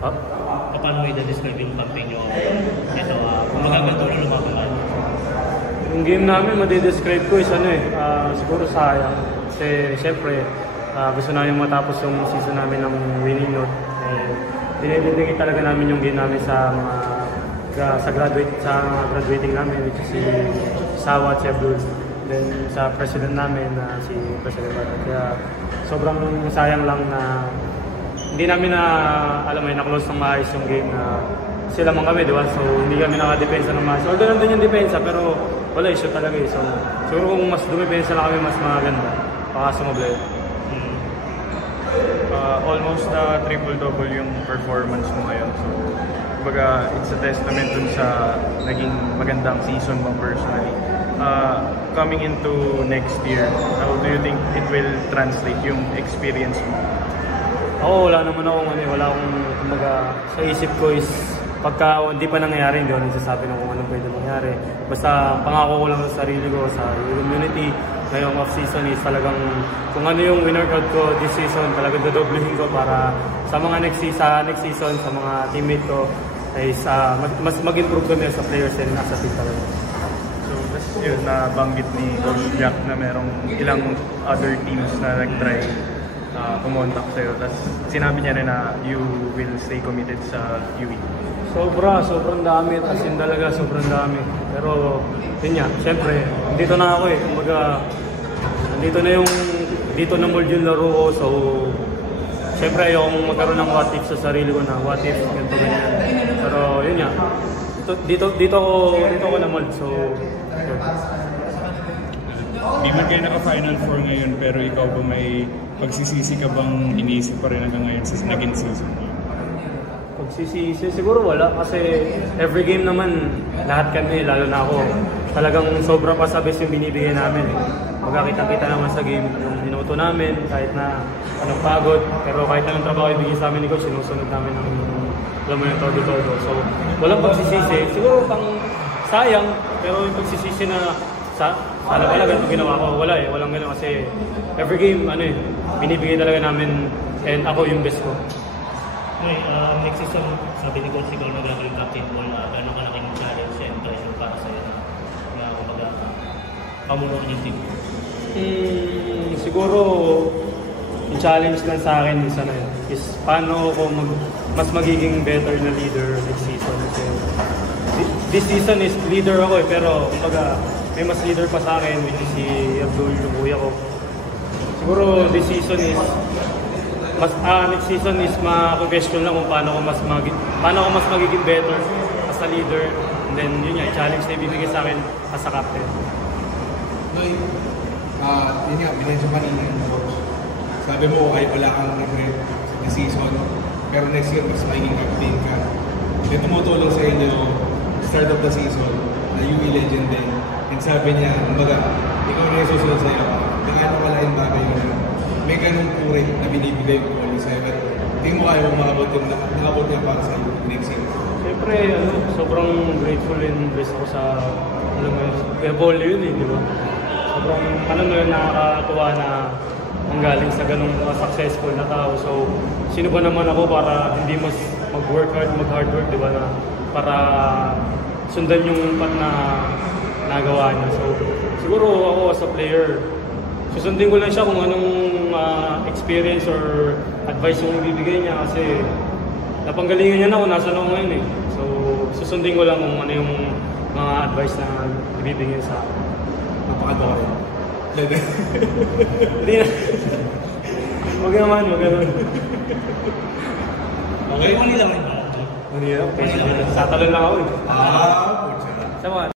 Paano mo i-describe yung campaign nyo? Ito, kung magaganto na lumaban kayo. Yung game namin, madidescribe ko is siguro sayang. Kasi syempre, gusto namin matapos yung season namin ng winning note. Dinidindigin talaga namin yung game namin sa graduating namin, which is si Sawa at si Abdul. Then sa president namin, si President Bata. Kaya sobrang sayang lang na hindi namin na-close ng maayos yung game na sila man kami, di ba? So hindi kami nakadepensa ng maayos. Although nandun yung depensa, pero wala issue talaga eh. So siguro kung mas dumipensa lang kami, mas maganda. Baka sumablay. Almost na triple-double yung performance mo ngayon. So, kumbaga, it's a testament dun sa naging magandang season mo personally. Coming into next year, how do you think it will translate yung experience mo? Ako, wala naman kumbaga, sa isip ko is pagka hindi pa nangyayari, hindi ako nagsasabi ng kung ano pwede mangyari. Basta pangako ko lang sa sarili ko, sa community, ngayong off-season is talagang kung ano yung winner crowd ko this season, talagang dodoblehin ko para sa mga next season, sa mga teammate ko, is mas mag-improve kami sa players and as a team talaga. So, yun, nabanggit ni Coach Jack na merong ilang other teams na nag-try kumontak sa'yo. Tapos sinabi niya rin na you will stay committed sa UE. Sobrang dami. As in talaga, sobrang dami. Pero, yun nga, syempre, dito na ako eh. Kumbaga, dito na mold yung laro ko. So, syempre, ayokong magkaroon ng what if sa sarili ko na what if, ganito, ganyan. Pero, yun nga, dito ko na mold. So, yun. Di man kayo naka-Final Four ngayon, pero ikaw ba may pagsisisi ka bang iniisip pa rin hanggang ngayon sa naging season? Pagsisisi, siguro wala kasi every game naman, lahat kami, lalo na ako, talagang sobra pa sa best yung binibigay namin. Magkakita-kita naman sa game yung minuto namin, kahit na anong pagod, pero kahit anong trabaho ibigay sa amin ni Coach, sinusunod namin ng alam mo yung todo-todo. So, walang pagsisisi. Siguro pang sayang, pero yung pagsisisi na sana pala ganito ginawa ko, wala eh, walang gano'n kasi every game, binibigay talaga namin and ako yung best ko. Okay, next season, sabi ni Coach Sigol na gagawin captain ball, gano'ng kalaking challenge and pressure para sa'yo na kumbaga pamunuan yung team? Siguro, yung challenge lang sa akin is paano ako mas magiging better na leader next season. Kasi this season is leader ako eh, pero kumbaga may mas leader pa sa akin, which is si Abdul, yung kuya ko. Siguro this season is next season is ma-question lang kung paano ko mas magiging better as a leader. And then yun nga, challenge na ibibigay sa akin as a captain. Noy, yun nga, binensya pa ninyo yung coach. Sabi mo, okay wala kang regret sa season, pero next year mas magiging captain ka. May tumutulong sa inyo start of the season, na UE legend din. And sabi niya, kumbaga, ikaw na yung susunod sa'yo. Nakaano ka lang yung bagay mo. May ganung kurit na binibigay ko ulit sa'yo. At tingin mo kaya nakabot niya para sa'yo next year. Siyempre, sobrang grateful and blessed ako sa, kaya ball yun eh, di ba? Sobrang, nakakatuwa na manggaling sa ganung successful na tao. So, sino ba naman ako para hindi mas mag-work hard, mag-hard work, di ba, na para sundan yung path na nagawa niya. So, siguro ako as a player, susundin ko lang siya kung anong experience or advice yung ibibigay niya kasi napanggalingan niya na kung nasa ako ngayon eh. So, susundin ko lang kung ano yung mga advice na ibibigay sa akin. Napakadori. Hindi na. Huwag naman. Okay, mali lang. Mali lang. Tatalon lang ako eh. Pucha. Sama.